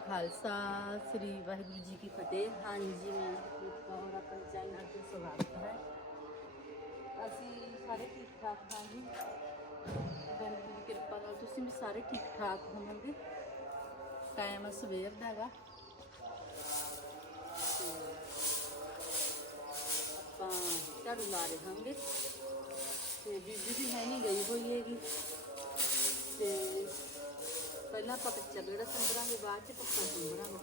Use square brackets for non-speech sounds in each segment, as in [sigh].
ਖਾਲਸਾ, ਸ੍ਰੀ ਵਾਹਿਗੁਰੂ ਜੀ ਕੀ ਫਤਿਹ। ਹਾਂਜੀ, ਮੈਂ ਦੀਪਕਾ ਹੋਰ ਆਪਣੇ ਤੇ ਸਵਾਗਤ ਹੈ। ਅਸੀਂ ਸਾਰੇ ਠੀਕ ਠਾਕ ਹਾਂ ਜੀ। ਵਾਹਿਗੁਰੂ ਦੀ ਕਿਰਪਾ ਨਾਲ ਤੁਸੀਂ ਵੀ ਸਾਰੇ ਠੀਕ ਠਾਕ ਹੋਵੋਗੇ। ਟਾਈਮ ਸਵੇਰ ਦਾ ਹੈਗਾ। ਤੇ ਆਪਾਂ ਝਾੜੂ ਲਾ ਰਹੇ ਹਾਂਗੇ। ਤੇ ਬੀਬੀ ਵੀ ਹੈ ਨਹੀਂ ਗਈ ਹੋਈ ਹੈਗੀ। ਤੇ ਪਹਿਲਾਂ ਆਪਾਂ ਕੱਚਾ ਵਿਹੜਾ ਸੰਭਰਾਂਗੇ ਬਾਅਦ ਚ ਪੱਕਾ ਸੰਭਰਾਂਗੇ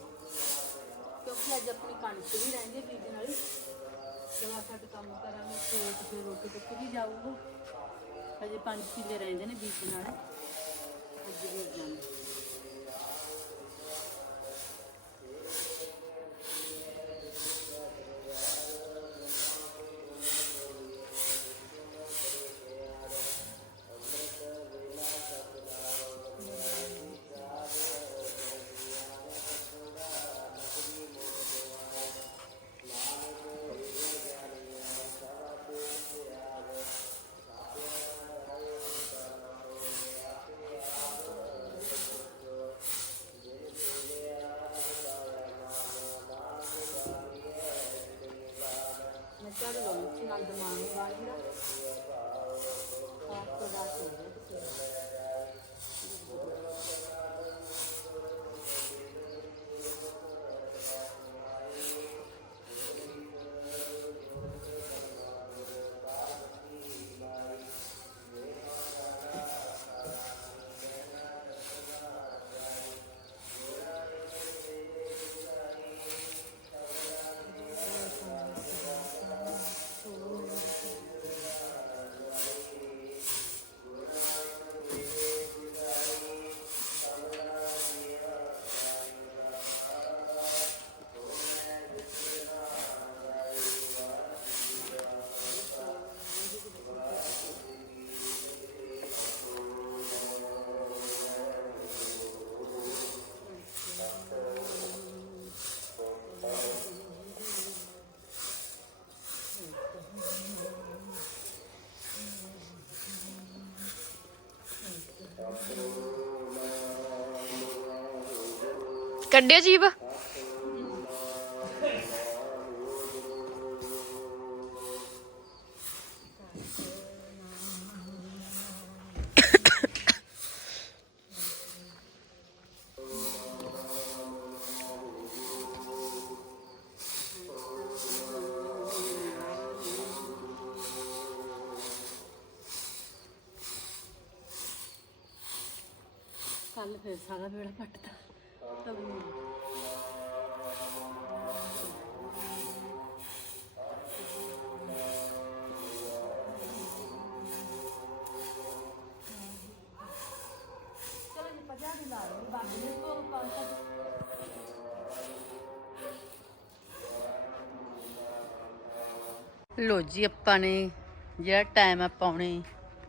ਕਿਉਂਕਿ ਅੱਜ ਆਪਣੀ ਕਣਕ ਵੀ ਰਹਿੰਦੀ ਹੈ ਬੀਜਣ ਵਾਲੀ। ਜਦੋਂ ਆਪਾਂ ਕੰਮ ਕਰਾਂਗੇ, ਖੇਤ ਤੇ ਰੋਟੀ ਟੁੱਕ ਵੀ ਜਾਊਗਾ। ਹਜੇ ਪੰਜ ਕਿੱਲੇ ਰਹਿੰਦੇ ਨੇ ਬੀਜਣ ਨਾਲ ਅੱਜ ਵੀ ਜਾਣਾ ਕੱਢਿਓ ਜੀਬ ਕੱਲ ਫਿਰ ਸਾਰਾ ਵੇੜਾ ਪੱਟਦਾ ਲੋ ਜੀ, ਆਪਾਂ ਨੇ ਜਿਹੜਾ ਟਾਈਮ ਆ ਪੌਣੇ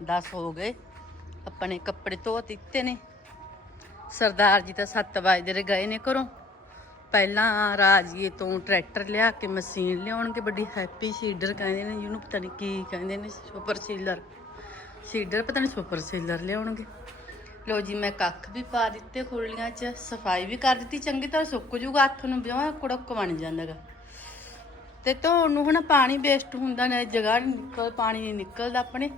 10 ਹੋ ਗਏ, ਆਪਾਂ ਨੇ ਕੱਪੜੇ ਧੋ ਦਿੱਤੇ ਨੇ। ਸਰਦਾਰ ਜੀ ਤਾਂ 7 ਵਜੇ ਦੇ ਗਏ ਨੇ ਘਰੋਂ। ਪਹਿਲਾਂ ਰਾਜੀਏ ਤੋਂ ਟਰੈਕਟਰ ਲਿਆ ਕੇ ਮਸ਼ੀਨ ਲਿਆਉਣਗੇ ਵੱਡੀ ਹੈਪੀ ਸੀਡਰ ਕਹਿੰਦੇ ਨੇ, ਜਿਹਨੂੰ ਪਤਾ ਨਹੀਂ ਕੀ ਕਹਿੰਦੇ ਨੇ ਸੁਪਰ ਸੀਲਰ ਸੀਡਰ ਪਤਾ ਨਹੀਂ ਸੁਪਰ ਸੀਲਰ ਲਿਆਉਣਗੇ। ਲੋ ਜੀ, ਮੈਂ ਕੱਖ ਵੀ ਪਾ ਦਿੱਤੇ ਖੁਰਲੀਆਂ 'ਚ, ਸਫ਼ਾਈ ਵੀ ਕਰ ਦਿੱਤੀ, ਚੰਗੀ ਤਰ੍ਹਾਂ ਸੁੱਕ ਜੂਗਾ, ਹੱਥ ਨੂੰ ਵਿਆਹ ਕੁੜਕ ਬਣ ਜਾਂਦਾਗਾ। ਤੇ ਧੋਣ ਨੂੰ ਹੁਣ ਪਾਣੀ ਵੇਸਟ ਹੁੰਦਾ ਨੇ ਜਗ੍ਹਾ ਨੀ ਨਿਕਲ, ਪਾਣੀ ਨਹੀਂ ਨਿਕਲਦਾ ਆਪਣੇ।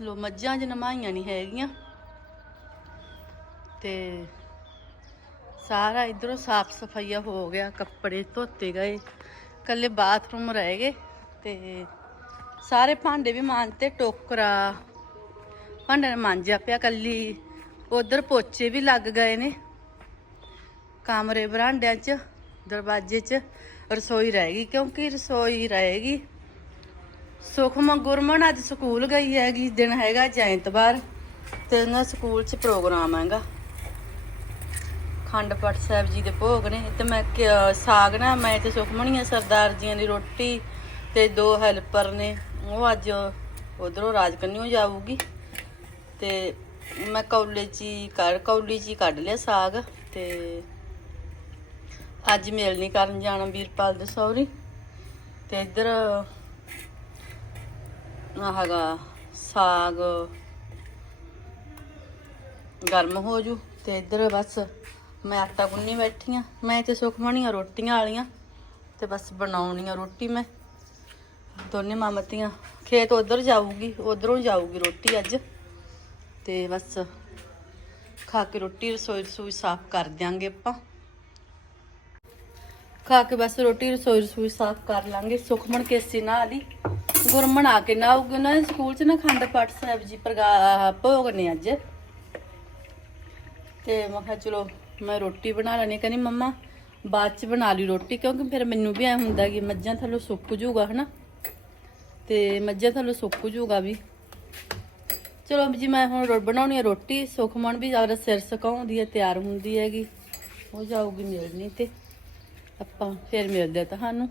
ਲੋ ਮੱਝਾਂ 'ਚ ਨਮਾਈਆਂ ਨਹੀਂ ਹੈਗੀਆਂ। ਤੇ ਸਾਰਾ ਇਧਰੋਂ ਸਾਫ਼ ਸਫਾਈਆ ਹੋ ਗਿਆ, ਕੱਪੜੇ ਧੋਤੇ ਗਏ ਕੱਲੇ ਬਾਥਰੂਮ ਰਹਿ ਗਏ ਤੇ ਸਾਰੇ ਭਾਂਡੇ ਵੀ ਮਾਂਜਤੇ, ਟੋਕਰਾ, ਭਾਂਡੇ ਮਾਂਜਿਆ ਪਿਆ ਕੱਲੀ ਉਧਰ ਪੋਚੇ ਵੀ ਲੱਗ ਗਏ ਨੇ, ਕਮਰੇ ਬਰਾਂਡਿਆਂ 'ਚ, ਦਰਵਾਜ਼ੇ 'ਚ, ਰਸੋਈ ਰਹਿ ਗਈ, ਕਿਉਂਕਿ ਰਸੋਈ ਰਹੇਗੀ ਸੁਖਮ ਗੁਰਮਨ ਅੱਜ ਸਕੂਲ ਗਈ ਹੈਗੀ, ਦਿਨ ਹੈਗਾ ਜੈਂਤਵਾਰ, ਤੇ ਉਹਨਾਂ ਸਕੂਲ 'ਚ ਪ੍ਰੋਗਰਾਮ ਹੈਗਾ। ਖੰਡ ਪਾਠ ਸਾਹਿਬ ਜੀ ਦੇ ਭੋਗ ਨੇ। ਤੇ ਮੈਂ ਸਾਗ ਨਾ, ਮੈਂ ਤੇ ਸੁਖਮਣੀਆਂ ਸਰਦਾਰ ਜੀਆਂ ਦੀ ਰੋਟੀ ਤੇ ਦੋ ਹੈਲਪਰ ਨੇ। ਉਹ ਅੱਜ ਉਧਰੋਂ ਰਾਜਕੰਨਿਓ ਜਾਊਗੀ। ਤੇ ਮੈਂ ਕੌਲੇ ਚ ਹੀ ਕਰ, ਕੌਲੀ ਚ ਹੀ ਕੱਢ ਲਿਆ ਸਾਗ ਤੇ ਅੱਜ ਮੇਲ ਨਹੀਂ ਕਰਨ ਜਾਣਾ ਵੀਰਪਾਲ ਦੇ ਸਹੁਰੀ। ਤੇ ਇੱਧਰ, ਆਹ ਹੈਗਾ ਸਾਗ ਗਰਮ ਹੋ ਜੂ ਤੇ ਇੱਧਰ ਬਸ ਮੈਂ ਆਟਾ ਗੁੰਨੀ ਬੈਠੀ ਆ। ਮੈਂ ਤੇ ਸੁਖਮਣੀਆਂ ਰੋਟੀਆਂ ਵਾਲੀਆਂ ਤੇ ਬਸ ਬਣਾਉਣੀਆਂ ਰੋਟੀ ਮੈਂ। ਦੋਨੇ ਮਾਮਤੀਆਂ ਖੇਤ ਉਧਰ ਜਾਊਗੀ, ਉਧਰੋਂ ਜਾਊਗੀ ਰੋਟੀ ਅੱਜ। ਤੇ ਬਸ ਖਾ ਕੇ ਰੋਟੀ ਰਸੋਈ ਰਸੋਈ ਸਾਫ਼ ਕਰ ਦਿਆਂਗੇ ਆਪਾਂ। ਖਾ ਕੇ ਬਸ ਰੋਟੀ ਰਸੋਈ ਰਸੋਈ ਸਾਫ਼ ਕਰ ਲਾਂਗੇ। ਸੁਖਮਣ ਕੇਸੀ ਨਾਲ ਹੀ ਗੁਰਮਣ ਆ ਕੇ ਨਾਉਗੇ ਉਹਨਾਂ ਦੇ ਸਕੂਲ 'ਚ ਨਾ ਖੰਡ ਪਾਠ ਸਾਹਿਬ ਜੀ ਪ੍ਰਗਾ ਭੋਗ ਨੇ ਅੱਜ। ਤੇ ਮੈਂ ਕਿਹਾ ਚਲੋ ਮੈਂ ਰੋਟੀ ਬਣਾ ਲੈਣੀ ਕਹਿੰਦੀ, ਮੰਮਾ, ਬਾਅਦ 'ਚ ਬਣਾ ਲਈ ਰੋਟੀ, ਕਿਉਂਕਿ ਫਿਰ ਮੈਨੂੰ ਵੀ ਐ ਹੁੰਦਾ ਕਿ ਮੱਝਾਂ ਥੱਲੋਂ ਸੁੱਕ ਜੂਗਾ ਹਨਾ? ਤੇ ਮੱਝਾਂ ਥੱਲੋਂ ਸੁੱਕ ਜੂਗਾ ਵੀ। ਚਲੋ ਜੀ, ਮੈਂ ਹੁਣ ਰੋ, ਬਣਾਉਣੀ ਹੈ ਰੋਟੀ। ਸੁਖਮਣ ਵੀ ਜ਼ਿਆਦਾ ਸਿਰ ਸੁਕਾਉਂਦੀ ਹੈ ਤਿਆਰ ਹੁੰਦੀ ਹੈਗੀ। ਉਹ ਜਾਊਗੀ ਮਿਲਣੀ ਤੇ ਆਪਾਂ ਫਿਰ ਮਿਲਦੇ ਤੁਹਾਨੂੰ।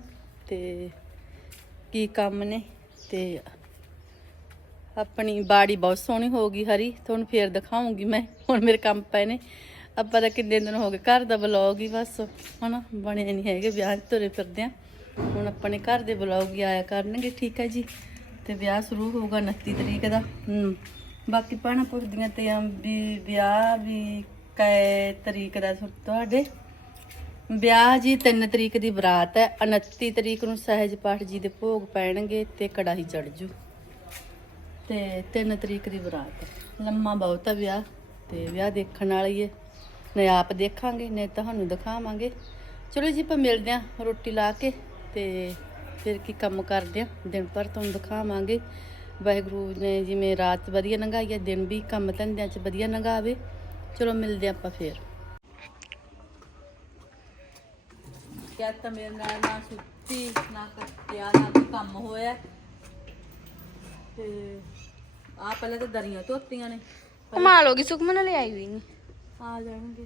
ਤੇ ਕੀ ਕੰਮ ਨੇ? ਤੇ ਆਪਣੀ ਬਾੜੀ ਬਹੁਤ ਸੋਹਣੀ ਹੋ ਗਈ ਹਰੀ। ਤੁਹਾਨੂੰ ਫੇਰ ਦਿਖਾਉਂਗੀ ਮੈਂ। ਹੁਣ ਮੇਰੇ ਕੰਮ ਪਏ ਨੇ। ਆਪਾਂ ਤਾਂ ਕਿੰਨੇ ਦਿਨ ਹੋ ਗਏ, ਘਰ ਦਾ ਬਲੌਗ ਹੀ ਬਸ, ਹਨਾ? ਬਣੇ ਨਹੀਂ ਹੈਗੇ, ਵਿਆਹ ਤੁਰੇ ਫਿਰਦੇ ਆ। ਹੁਣ ਆਪਣੇ ਘਰ ਦੇ ਬਲੌਗ ਹੀ ਆਇਆ ਕਰਨਗੇ, ਠੀਕ ਹੈ ਜੀ? ਤੇ ਵਿਆਹ ਸ਼ੁਰੂ ਹੋਊਗਾ 29 ਤਰੀਕ ਦਾ। ਬਾਕੀ ਪਾਣਾ ਪੁੱਛਦੀਆਂ ਤੇ ਆ ਵੀ ਵਿਆਹ ਵੀ ਕੈ ਤਰੀਕ ਦਾ ਤੁਹਾਡੇ? ਵਿਆਹ ਜੀ 3 ਤਰੀਕ ਦੀ ਬਰਾਤ ਹੈ 29 ਤਰੀਕ ਨੂੰ ਸਹਿਜ ਪਾਠ ਜੀ ਦੇ ਭੋਗ ਪੈਣਗੇ ਤੇ ਕੜਾਹੀ ਚੜ ਜੂ। ਤੇ 3 ਤਰੀਕ ਦੀ ਬਰਾਤ ਲੰਮਾ ਬਹੁਤ ਆ ਵਿਆਹ, ਤੇ ਵਿਆਹ ਦੇਖਣ ਵਾਲੀ ਹੈ ਨੇ ਆਪ ਦੇਖਾਂਗੇ, ਨੇ ਤੁਹਾਨੂੰ ਦਿਖਾਵਾਂਗੇ। ਚਲੋ ਜੀ, ਆਪਾਂ ਮਿਲਦੇ ਆਂ ਰੋਟੀ ਲਾ ਕੇ ਤੇ ਫਿਰ ਕੀ ਕੰਮ ਕਰਦੇ ਆਂ ਦਿਨ ਭਰ ਤੁਹਾਨੂੰ ਦਿਖਾਵਾਂਗੇ। ਵਾਹਿਗੁਰੂ ਨੇ ਜਿਵੇਂ ਰਾਤ ਵਧੀਆ ਲੰਘਾਈ ਹੈ ਦਿਨ ਵੀ ਕੰਮ ਧੰਦਿਆਂ 'ਚ ਵਧੀਆ ਲੰਘਾਵੇ ਚਲੋ ਮਿਲਦੇ ਆਂ ਆਪਾਂ ਫੇਰ। ਕਿਆ ਤਾਂ ਮੇਰੇ ਨਾਲ ਨਾ ਸੁੱਤੀ, ਨਾ ਕੱਟਿਆ ਨਾ ਕੋਈ ਕੰਮ ਹੋਇਆ। ਤੇ ਆ ਪਹਿਲਾਂ ਤਾਂ ਦਰੀਆਂ ਧੋਤੀਆਂ ਨੇ। ਕਮਾਲ ਹੋ ਗਈ, ਸੁਖਮਨ ਲੈ ਆਈ ਹੋਈ ਨਹੀਂ ਆ ਜਾਣਗੇ।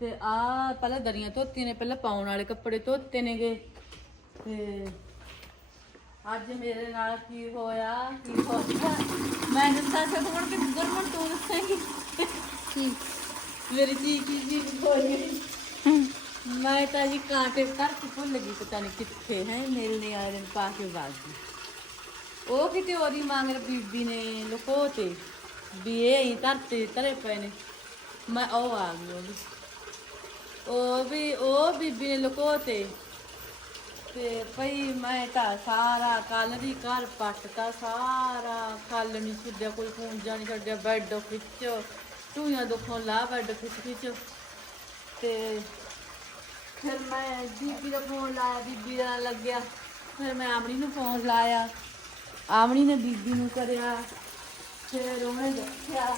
ਤੇ ਆ ਪਹਿਲਾਂ ਦਰੀਆਂ ਧੋਤੀਆਂ ਨੇ, ਪਹਿਲਾਂ ਪਾਉਣ ਵਾਲੇ ਕੱਪੜੇ ਧੋਤੇ ਨੇਗੇ। ਤੇ ਅੱਜ ਮੇਰੇ ਨਾਲ ਕੀ ਹੋਇਆ ਕੀ ਹੋਇਆ? ਮੈਂ ਦੱਸਾਂ ਸਕੂਲ ਕਿ ਗੁਰਮਨ ਤੂੰ ਦੱਸੇਂਗੀ ਕੀ ਮੇਰੀ ਜੀ ਕੀ ਜੀ ਹੋਈ ਮੈਂ ਤਾਂ ਜੀ ਕਾਂਟੇ ਘਰ ਚ ਭੁੱਲ ਗਈ, ਪਤਾ ਨਹੀਂ ਕਿੱਥੇ ਹੈ ਮਿਲਨੇ ਵਾਲੇ ਦਿਨ ਪਾ ਕੇ ਬਾਗੀ ਉਹ ਕਿਤੇ ਉਹਦੀ ਮੰਗ ਬੀਬੀ ਨੇ ਲੁਕੋ ਤੇ, ਵੀ ਇਹ ਹੀ ਧਰਤੇ ਧਰੇ ਪਏ ਨੇ। ਮੈਂ ਉਹ ਆ ਗਈ ਉਹ ਵੀ। ਉਹ ਵੀ, ਉਹ ਬੀਬੀ ਨੇ ਲੁਕੋ ਤੇ। ਭਈ ਮੈਂ ਤਾਂ ਸਾਰਾ ਕੱਲ ਦੀ ਘਰ ਪੱਟਤਾ, ਸਾਰਾ ਕੱਲ ਨਹੀਂ ਛੱਡਿਆ ਕੋਈ ਪੂੰਜਾ ਨਹੀਂ ਛੱਡਿਆ ਬੈੱਡ ਖਿੱਚ ਟੂਈਆਂ ਦੁੱਖੋਂ ਲਾ ਬੈੱਡ ਖਿੱਚ ਖਿੱਚ। ਤੇ ਫਿਰ ਮੈਂ ਬੀਬੀ ਦਾ ਫੋਨ ਲਾਇਆ, ਬੀਬੀ ਦਾ ਲੱਗਿਆ। ਫਿਰ ਮੈਂ ਆਮਣੀ ਨੂੰ ਫੋਨ ਲਾਇਆ। ਆਮਣੀ ਨੇ ਬੀਬੀ ਨੂੰ ਕਰਿਆ। ਫਿਰ ਉਹਨੇ ਦੱਸਿਆ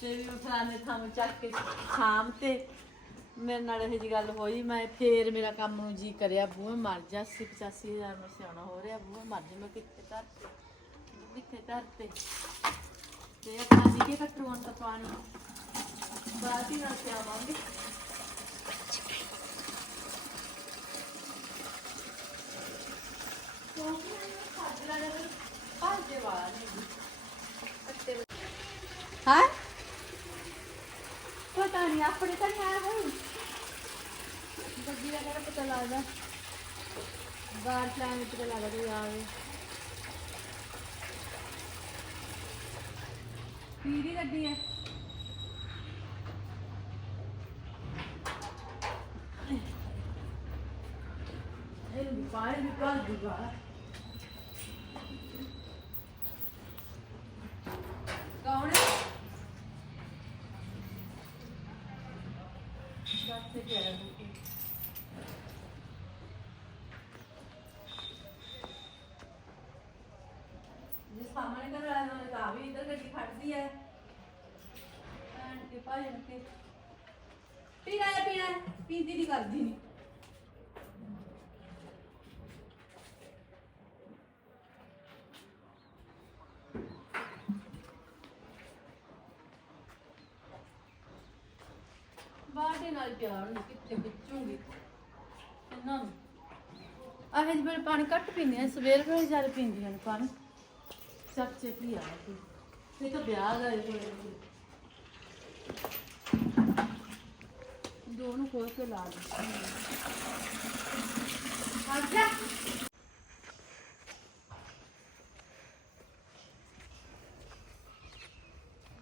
ਤੇ ਵੀ ਫਲਾਣੇ ਥਾਂ ਚੱਕ ਕੇ ਸ਼ਾਮ ਤੇ ਮੇਰੇ ਨਾਲ ਇਹ ਜੀ ਗੱਲ ਹੋਈ, ਮੈਂ ਫੇਰ ਮੇਰਾ ਕੰਮ ਨੂੰ ਜੀ ਕਰਿਆ, ਬੂਹੇ ਮਰ ਜਾ 85 ਮੈਂ ਸਿਆਣਾ ਹੋ ਰਿਹਾ, ਬੂਹੇ ਮਰ ਜਾ, ਮੈਂ ਕਿੱਥੇ ਧਰ ਤੇ, ਕਿੱਥੇ ਧਰ ਤੇ? ਤੇ ਆਪਾਂ ਜੀ ਕੇ ਕਟਰੂਆਂ ਦਾ ਪਾਣੀ? ਬਾਅਦ ਨਾਲ ਪਿਆਵਾਂਗੇ। ਹਾਂ? ਪਤਾ ਨਹੀਂ ਆਪਣੇ ਤਾਂ ਨਹੀਂ ਆਇਆ ਹੋਈ ਗੱਡੀ ਦਾ ਕਿਹੜਾ ਪਤਾ ਲੱਗਦਾ ਬਾਹਰ ਚਾਹ ਵਿੱਚ ਪਤਾ ਲੱਗਦਾ ਕੋਈ ਆਵੇ ਕਿਹਦੀ ਗੱਡੀ ਹੈ ਇਹ ਵੀ ਪਾਣੀ ਵੀ ਕੱਲ ਦੀ ਬਾਹਰ ਕੌਣ ਹੈ ਦੱਸ ਕੇ ਆਇਆ ਬੁੱਕੀ ਜਿਸ ਸਾਹਮਣੇ ਘਰ ਵਾਲਾ ਨਾਲ ਤਾਂ ਵੀ ਇਧਰ ਗੱਡੀ ਖੜਦੀ ਹੈ ਭੈਣ ਕੇ ਪੀਣਾ ਹੈ ਪੀਣਾ ਹੈ ਪੀਂਦੀ ਨਹੀਂ ਕਰਦੀ ਨਹੀਂ ਬਾਟੇ ਨਾਲ ਪਿਆਰ ਨੂੰ, ਕਿੱਥੇ ਬਿੱਚੂਗੀ ਇਹਨਾਂ ਨੂੰ। ਆਹ ਜਿਵੇਂ ਪਾਣੀ ਘੱਟ ਪੀਂਦੇ ਆ, ਸਵੇਰ ਵੇਲੇ ਜ਼ਿਆਦਾ ਪੀਂਦੀਆਂ ਨੇ ਪਾਣੀ। ਚਾਚੇ ਪੀ ਆ, ਕੇ? ਤਾਂ ਵਿਆਹ ਦਾ ਇਹ ਹੋਇਆ ਦੋਨੋਂ ਖੋਲ ਕੇ ਲਾ ਦੇ।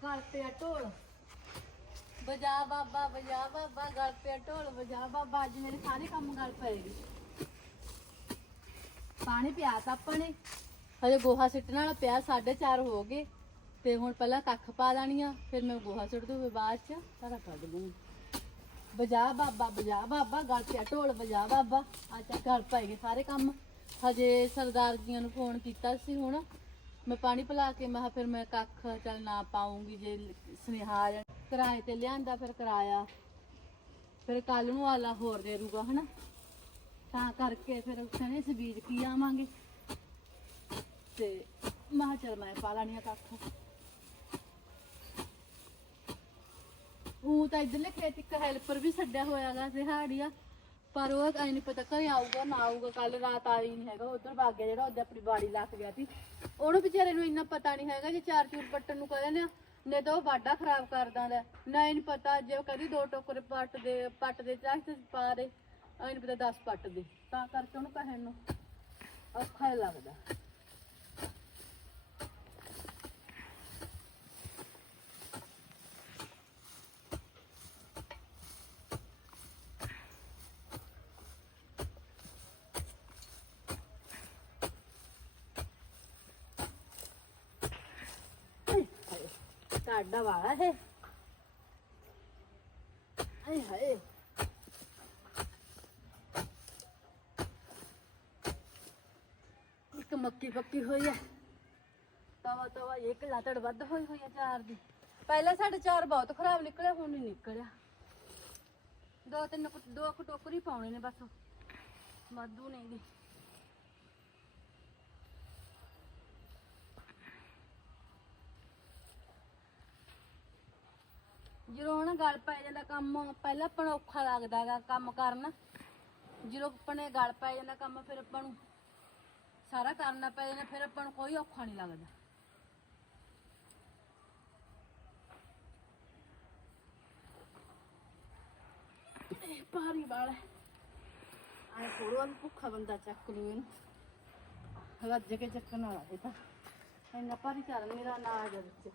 ਗਲ ਪਿਆ ਢੋਲ। ਬਜਾ ਬਾਬਾ ਬਜਾ ਬਾਬਾ, ਗਲ ਪਿਆ ਢੋਲ, ਵਜਾ ਬਾਬਾ। ਅੱਜ ਮੇਰੇ ਸਾਰੇ ਕੰਮ ਗਲ ਪਏਗੇ ਪਾਣੀ ਪਿਆ ਤਾਂ ਆਪਾਂ ਨੇ। ਹਜੇ ਗੋਹਾ ਸਿੱਟਣ ਵਾਲਾ ਪਿਆ 4:30 ਹੋ ਗਏ। ਤੇ ਹੁਣ ਪਹਿਲਾਂ ਕੱਖ ਪਾ ਦੇਣੀਆਂ ਫਿਰ ਮੈਂ ਗੋਹਾ ਸਿੱਟ ਦੂੰ ਬਾਅਦ ਚ, ਸਾਰਾ ਕੱਢ ਦੂੰ ਬਜਾ ਬਾਬਾ ਬਜਾ ਬਾਬਾ, ਗਲ ਪਿਆ ਢੋਲ ਬਜਾ ਬਾਬਾ। ਅੱਜ ਗਲ ਪਏਗੇ ਸਾਰੇ ਕੰਮ। ਹਜੇ ਸਰਦਾਰ ਜੀਆਂ ਨੂੰ ਫੋਨ ਕੀਤਾ ਸੀ ਹੁਣ। ਮੈਂ ਪਾਣੀ ਪਿਲਾ ਕੇ, ਮੈਂ ਕਿਹਾ ਫਿਰ ਮੈਂ ਕੱਖ ਚੱਲ ਨਾ ਪਾਉਂਗੀ ਜੇ ਸੁਨੇਹਾ ਕਿਰਾਏ ਤੇ ਲਿਆਂਦਾ ਫਿਰ ਕਿਰਾਇਆ। ਫਿਰ ਕੱਲ ਨੂੰ ਆਲਾ ਹੋਰ ਦੇ ਦੂਗਾ, ਹਨਾ? ਤਾਂ ਕਰਕੇ ਫਿਰ ਉਸਨੇ ਸਬੀਜ ਕੀ ਆਵਾਂਗੇ। ਤੇ ਮੈਂ ਕਿਹਾ ਚੱਲ ਮੈਂ ਪਾ ਲੈਣੀ ਕੱਖ। ਉਹ ਤਾਂ ਇਧਰਲੇ ਖੇਤ ਇੱਕ ਹੈਲਪਰ ਵੀ ਛੱਡਿਆ ਹੋਇਆਗਾ ਦਿਹਾੜੀਆ। ਪਰ ਉਹ ਐ ਨਹੀਂ ਪਤਾ ਘਰੇ ਆਊਗਾ, ਨਾ ਆਊਗਾ ਕੱਲ ਰਾਤ ਆਈ ਨਹੀਂ ਹੈਗਾ, ਉਧਰ ਭੱਗ ਗਿਆ ਜਿਹੜਾ ਉਹਦੇ ਆਪਣੀ ਬਾੜੀ ਲਾ ਗਿਆ ਸੀ। ਉਹਨੂੰ ਵਿਚਾਰੇ ਨੂੰ ਇੰਨਾ ਪਤਾ ਨਹੀਂ ਹੈਗਾ ਜੇ ਚਾਰ ਚੂਰ ਪੱਟਣ ਨੂੰ ਕਹਿੰਦੇ ਨੇ ਨੇ ਤਾਂ ਉਹ ਬਾਡਾ ਖਰਾਬ ਕਰ ਦਿੰਦਾ। ਨਾ ਇਹਨੂੰ ਪਤਾ ਜੇ ਕਦੀ ਦੋ ਟੋਕਰੇ ਪੱਟ ਦੇ ਪੱਟ ਦੇ ਚਾਹੇ ਤੇ ਪਾ ਦੇ, ਐ ਨਹੀਂ ਪਤਾ 10 ਪੱਟ ਦੇ। ਤਾਂ ਕਰਕੇ ਉਹਨੂੰ ਕਹਿਣ ਨੂੰ ਔਖਾ ਹੀ ਲੱਗਦਾ। ਸਾਡਾ ਵਾਲਾ ਹੈ ਆਏ ਹਾਏ। ਇੱਕ ਮੱਕੀ ਪੱਕੀ ਹੋਈ ਹੈ। ਤਵਾ ਤਵਾ ਇੱਕ ਲਾਤੜ ਵੱਧ ਹੋਈ ਹੋਈ ਹੈ ਚਾਰ ਦੀ। ਪਹਿਲਾਂ ਸਾਡੇ ਚਾਰ ਬਹੁਤ ਖਰਾਬ ਨਿਕਲੇ, ਹੁਣ ਨਹੀਂ ਨਿਕਲਿਆ। ਦੋ ਤਿੰਨ ਕੁ- ਦੋ ਕੁ ਟੋਕਰੀ ਪਾਉਣੇ ਨੇ ਬਸ। ਵਾਧੂ ਨੇਗੇ ਜਦੋਂ ਨਾ ਗਲ ਪੈ ਜਾਂਦਾ ਕੰਮ, ਪਹਿਲਾਂ ਆਪਾਂ ਨੂੰ ਔਖਾ ਲੱਗਦਾ ਗਾ ਕੰਮ ਕਰਨਾ। ਜਦੋਂ ਆਪਣੇ ਗਲ ਪੈ ਜਾਂਦਾ ਕੰਮ, ਫਿਰ ਆਪਾਂ ਨੂੰ ਸਾਰਾ ਕਰਨਾ ਪੈ ਜਾਂਦਾ, ਫਿਰ ਆਪਾਂ ਨੂੰ ਕੋਈ ਔਖਾ ਨਹੀਂ ਲੱਗਦਾ। ਇਹ ਭਾਰੀ ਵਾਲਾ ਆਏ ਕੋੜਵਾ ਭੁੱਖਾ ਬੰਦਾ ਚੱਕ ਲੂ ਇਹਨੂੰ। ਰੱਜ ਕੇ ਚੱਕਣ ਵਾਲਾ ਇਹ ਤਾਂ। ਇੰਨਾ ਭਾਰੀ ਚੱਲ, ਮੇਰਾ ਨਾ ਵਿੱਚ।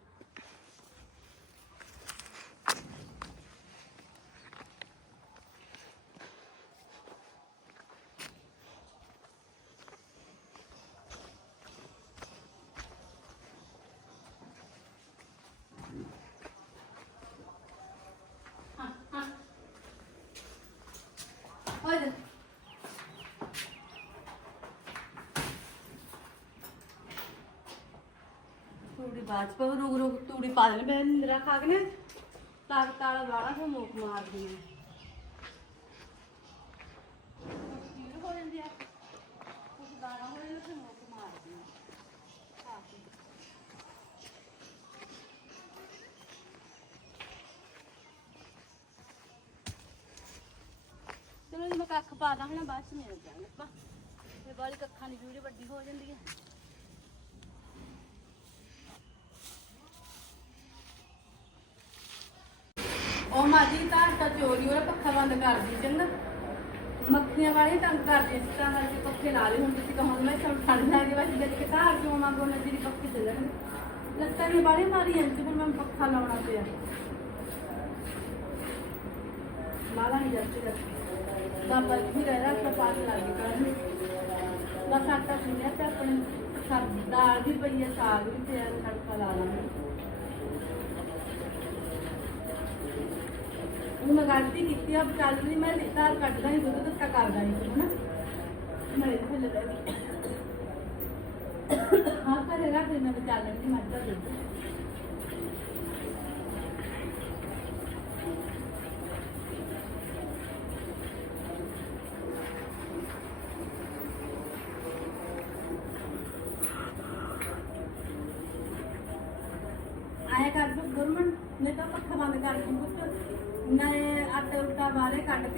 ਤੂੜੀ ਬਾਜ ਪਾ ਰੁਕ ਰੁਕ ਤੂੜੀ ਪਾ ਦੇ ਮੈਂ ਨਿੰਦਰਾ ਖਾ ਕੇ ਨਾ ਤਾਕ ਵਾਲਾ ਹੋ। ਮੋਕ ਮੋਕ ਮਾਰਦੀ ਹੈ ਚਲੋ ਜੀ, ਮੈਂ ਕੱਖ ਪਾ ਦਾਂ ਹਣਾ ਬਾਅਦ ਚ ਮਿਲ ਜਾਵਾਂਗੇ ਆਪਾਂ। ਇਹ ਵਾਲੀ ਕੱਖਾਂ ਦੀ ਵੀਡੀਓ ਵੱਡੀ ਹੋ ਜਾਂਦੀ ਹੈ। ਉਹ ਮਾਜੀ ਤਾਂ ਤਾਂ ਚੋਰੀ, ਉਹਦਾ ਪੱਖਾ ਬੰਦ ਕਰ ਦੀ ਚੰਗਾ ਮੱਖੀਆਂ ਵਾਲੇ ਤੰਗ ਕਰਦੀ ਸੀ, ਤਾਂ ਕਰਕੇ ਪੱਖੇ ਲਾ ਲਏ ਹੁਣ ਤੁਸੀਂ ਕਹੋਗੇ, ਮੈਂ ਸਭ ਠੰਡ ਲੱਗੇ ਵੈਸੇ ਜਦ ਕਿ ਘਰ ਕਿਉਂ ਮੰਗੋ ਨਾ ਜਿਹੜੀ ਪੱਖੇ ਚੱਲਣ। ਲੱਤਾਂ ਦੀ ਬਾੜੀ ਮਾਰੀ ਜਾਂਦੀ ਫਿਰ ਮੈਂ ਪੱਖਾ ਲਾਉਣਾ ਪਿਆ। ਮਾਲਾ ਨਹੀਂ ਜਾਂਦੀ ਦਾ ਪਰ ਵੀ ਰਹਿ ਰਿਹਾ ਤਾਂ ਪਾਸ ਲੱਗ ਕਰਨ ਬਸ ਆਟਾ ਸੁਣਿਆ ਤੇ ਆਪਣੇ ਸਬਜ਼ੀ ਦਾਲ ਵੀ ਪਈ ਹੈ ਸਾਗ ਵੀ ਪਿਆ, ਤੜਕਾ ਲਾ ਲਾਂਗੇ। ਹੁਣ ਮੈਂ ਗਲਤੀ ਕੀਤੀ ਆ ਚੱਲ ਨਹੀਂ ਮੈਂ ਧਾਰ ਕੱਢਦਾ ਨਹੀਂ ਦੁੱਧ ਧੱਕਾ ਕਰਦਾ ਨਹੀਂ ਹਨਾ? ਮੈਂ ਇੱਥੇ ਲੈ [coughs] ਹਾਂ ਕਰੇ ਰੱਖ ਲੈਣਾ ਵਿਚਾਰ ਲੈਣੀ ਮੱਝ ਦਾ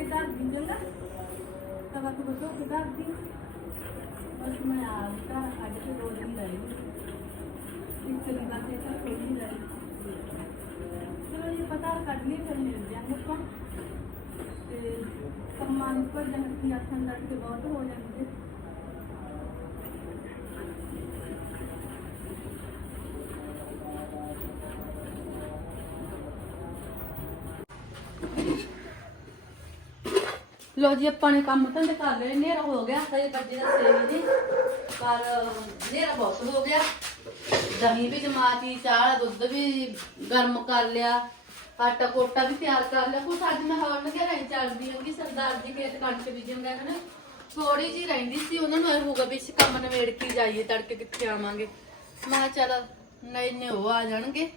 ਕੇ ਧਰ ਦੀ ਚੰਗਾ ਤਵਾ ਤੋਂ ਬਤੋ ਕੇ ਧਰ ਦੀ ਬਸ ਮੈਂ ਆਟਾ ਕੱਢ ਕੇ ਰੋਲ ਦੀ ਲਈ ਇੱਕ ਲਈ ਬਾਤੇ ਤਾਂ ਕੋਈ ਨਹੀਂ ਲਈ ਚਲੋ ਇਹ ਪਤਾ ਕੱਢ ਲਈ ਫਿਰ ਮਿਲ ਜਾਂਦੇ ਆਪਾਂ ਤੇ ਕੰਮਾਂ ਉੱਪਰ ਜਨਤੀ ਆਖਣ ਲੱਗ ਕੇ ਬਹੁਤ ਹੋ ਜਾਂਦੇ। ਲੋ ਜੀ, ਆਪਾਂ ਨੇ ਕੰਮ ਧੰਦੇ ਕਰ ਲਏ ਨੇਰਾ ਹੋ ਗਿਆ, ਹਜੇ ਬੱਜੇ ਦਾ ਸੇਵ ਨਹੀਂ ਪਰ ਨੇਰਾ ਬਹੁਤ ਹੋ ਗਿਆ। ਦਹੀਂ ਵੀ ਜਮਾਤੀ ਚਾਹ, ਦੁੱਧ ਵੀ ਗਰਮ ਕਰ ਲਿਆ, ਆਟਾ ਕੋਟਾ ਵੀ ਤਿਆਰ ਕਰ ਲਿਆ। ਕੁਛ ਅੱਜ ਮੈਂ ਹਵਨ ਕੇ ਰਹੀ ਚੱਲਦੀ ਹਾਂ ਕਿ ਸਰਦਾਰ ਜੀ ਖੇਤ ਕਣਕ ਬੀਜਣ ਗਏ ਹਨ। ਥੋੜੀ ਜੀ ਰਹਿੰਦੀ ਸੀ, ਉਹਨਾਂ ਨੂੰ ਇਹ ਹੋਊਗਾ ਵੀ ਇਸ ਕੰਮ ਨਵੇੜ ਕੇ ਜਾਈਏ, ਤੜਕੇ ਕਿੱਥੇ ਆਵਾਂਗੇ। ਮੈਂ ਕਿਹਾ ਚੱਲ ਨਹੀਂ ਨੇ ਉਹ ਆ ਜਾਣਗੇ।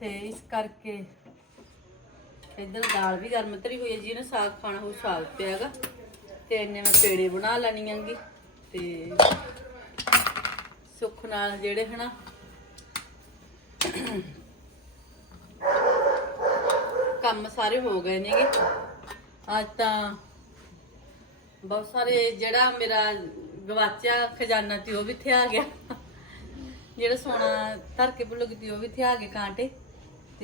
ਤੇ ਇਸ ਕਰਕੇ ਇੱਧਰ ਦਾਲ ਵੀ ਗਰਮ ਧਰੀ ਹੋਈ ਹੈ ਜਿਹਨੇ ਸਾਗ ਖਾਣਾ ਉਹ ਸਾਗ ਪਿਆ ਹੈਗਾ। ਤੇ ਇੰਨੇ ਮੈਂ ਪੇੜੇ ਬਣਾ ਲੈਣੀ ਆਂਗੀ ਤੇ ਸੁੱਖ ਨਾਲ ਜਿਹੜੇ ਹਨਾ ਕੰਮ ਸਾਰੇ ਹੋ ਗਏ ਨੇਗੇ। ਅੱਜ ਤਾਂ ਬਹੁਤ ਸਾਰੇ ਜਿਹੜਾ ਮੇਰਾ ਗਵਾਚਿਆ ਖਜ਼ਾਨਾ ਤੇ ਉਹ ਵੀ ਇੱਥੇ ਆ ਗਿਆ। ਜਿਹੜਾ ਸੋਨਾ ਧਰ ਕੇ ਭੁੱਲ ਗਈ ਤੀ ਉਹ ਵੀ ਇੱਥੇ ਆ ਗਏ ਕਾਂਟੇ।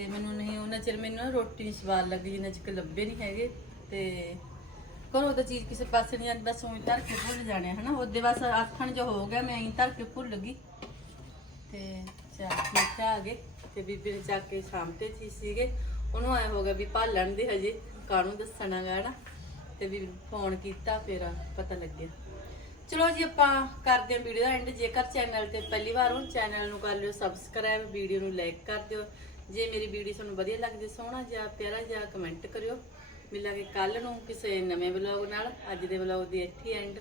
ਤੇ ਮੈਨੂੰ ਨਹੀਂ, ਉਹਨਾਂ ਚਿਰ ਮੈਨੂੰ ਨਾ ਰੋਟੀ ਨਹੀਂ ਸਵਾਦ ਲੱਗਦੀ ਜਿੰਨਾ ਚਿਰ ਲੱਭੇ ਨਹੀਂ ਹੈਗੇ। ਤੇ ਘਰੋਂ ਤਾਂ ਚੀਜ਼ ਕਿਸੇ ਪਾਸੇ ਨਹੀਂ ਆਂਦੀ ਬਸ ਉਹੀ ਧਰ ਕੇ ਭੁੱਲ ਜਾਣੇ ਹਨਾ? ਉਹਦੇ ਬਸ ਆਖਣ ਜੋ ਹੋ ਗਿਆ, ਮੈਂ ਐਂ ਧਰ ਕੇ ਭੁੱਲ ਗਈ। ਤੇ ਚਾਹ ਮਿੱਠਾ ਆ ਗਏ ਤੇ ਬੀਬੀ ਨੇ ਜਾ ਕੇ ਸ਼ਾਮ ਸਾਹਮਣੇ ਚੀਜ਼ ਸੀਗੇ, ਉਹਨੂੰ ਆਇਆ ਹੋਗਾ ਵੀ ਭਾਲਣ ਦੇ ਹਜੇ, ਕਾਹਨੂੰ ਦੱਸਣਾਗਾ ਨਾ ਤੇ ਵੀ ਫੋਨ ਕੀਤਾ, ਫਿਰ ਪਤਾ ਲੱਗਿਆ। ਚਲੋ ਜੀ, ਆਪਾਂ ਕਰਦੇ ਹਾਂ ਵੀਡੀਓ ਦਾ ਐਂਡ ਜੇਕਰ ਚੈਨਲ ਤੇ ਪਹਿਲੀ ਵਾਰ ਹੋ ਚੈਨਲ ਨੂੰ ਕਰ ਲਿਓ ਸਬਸਕ੍ਰਾਈਬ ਵੀਡੀਓ ਨੂੰ ਲਾਈਕ ਕਰ ਦਿਓ। ਜੇ ਮੇਰੀ ਵੀਡੀਓ ਤੁਹਾਨੂੰ ਵਧੀਆ ਲੱਗਦੀ, ਸੋਹਣਾ ਜਿਹਾ, ਪਿਆਰਾ ਜਿਹਾ ਕਮੈਂਟ ਕਰਿਓ। ਮਿਲਾਂਗੇ ਕੱਲ ਨੂੰ ਕਿਸੇ ਨਵੇਂ ਵਲੌਗ ਨਾਲ। ਅੱਜ ਦੇ ਵਲੌਗ ਦੀ ਇੱਥੇ ਐਂਡ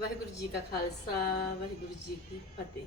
ਵਾਹਿਗੁਰੂ ਜੀ ਕਾ ਖਾਲਸਾ, ਵਾਹਿਗੁਰੂ ਜੀ ਕੀ ਫਤਿਹ।